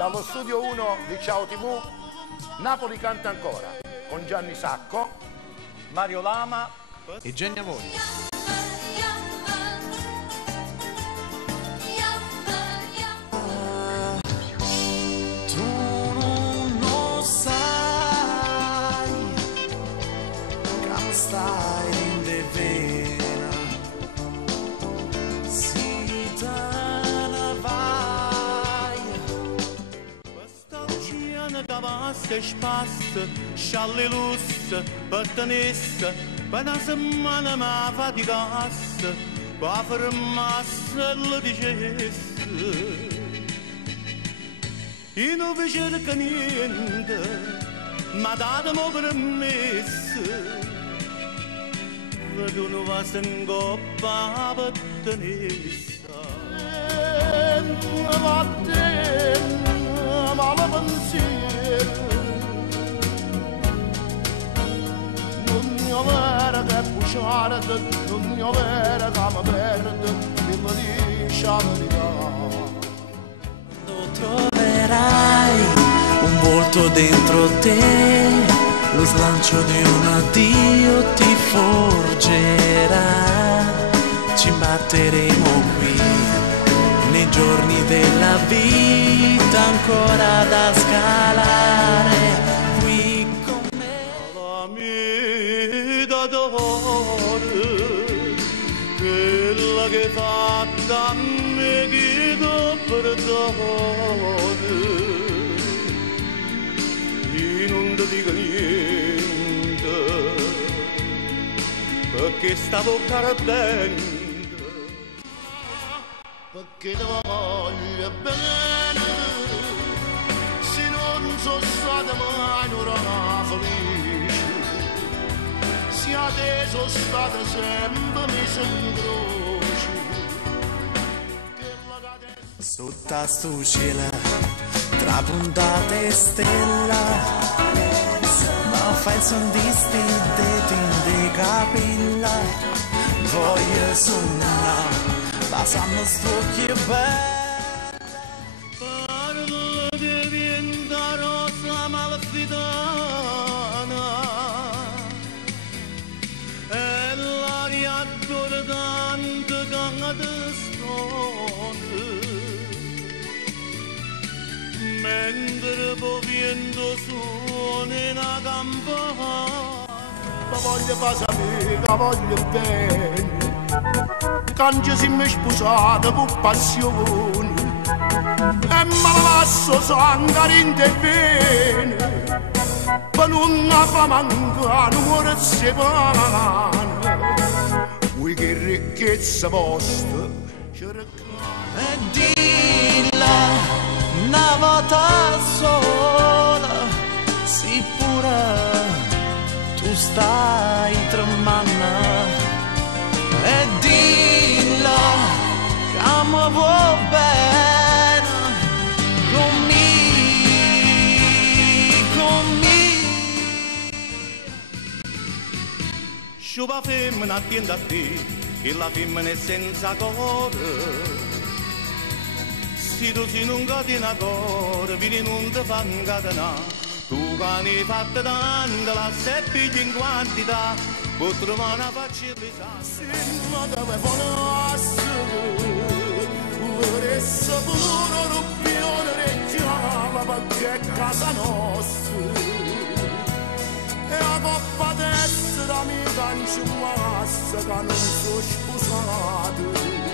Dallo studio 1 di Ciao TV, Napoli canta ancora, con Gianni Sacco, Mario Lama e Genia Voglia. Stai in de vena, si te ne vai. Questa luciana che passa e spassa, scialle lussa, battenessa, per una settimana mi faticasse, qua fermasse e lo dicesse. Io non vi cerco niente, ma datemi permesso. Tu non vas in coppa per tenessa. Va bene, ma la pensiero non mi avere che pusciarti, non mi avere che mi perde, che mi dice la verità. Quando troverai un volto dentro te, lo slancio di un addio ti forgerà. Ci imbatteremo qui nei giorni della vita ancora da scalare. Qui con me la mia d'amore, quella che fatta a me chiedo perdono. Non ti dico niente, perché stavo ardente, perché ti voglio bene, se non sono stata mai una felice, se a te sono stata sempre messa in croce. sotto a sto cielo, tra puntate e stella, ma fai il son di sti detti in capilla. Voglio suonare, passando st'occhi bella. Parlo di vinta rossa malfidana, e l'aria addortante che stone. Mentre vento suona una campana, ma voglio fare amica, voglio bene, quando siamo sposati con passione, e me la passo sangue in te bene, per non fa mancare un cuore separa, vuoi che ricchezza vostra cercare? E dilla una volta sola, sì pure tu stai tremando, e dilla che mi vuoi bene, con me. Sciupa femmina attenta a te, che la femmina è senza cuore. Se tu sei un catenatore, vieni non ti fa incatenare. Tu che ne hai fatte tante, la seppi in quantità, puoi trovare una facilità. Se non ti telefonasse, vorresti pure un rubbione che chiama, perché è casa nostra. E la coppa tessera mi canciumasse, che non sono sposato.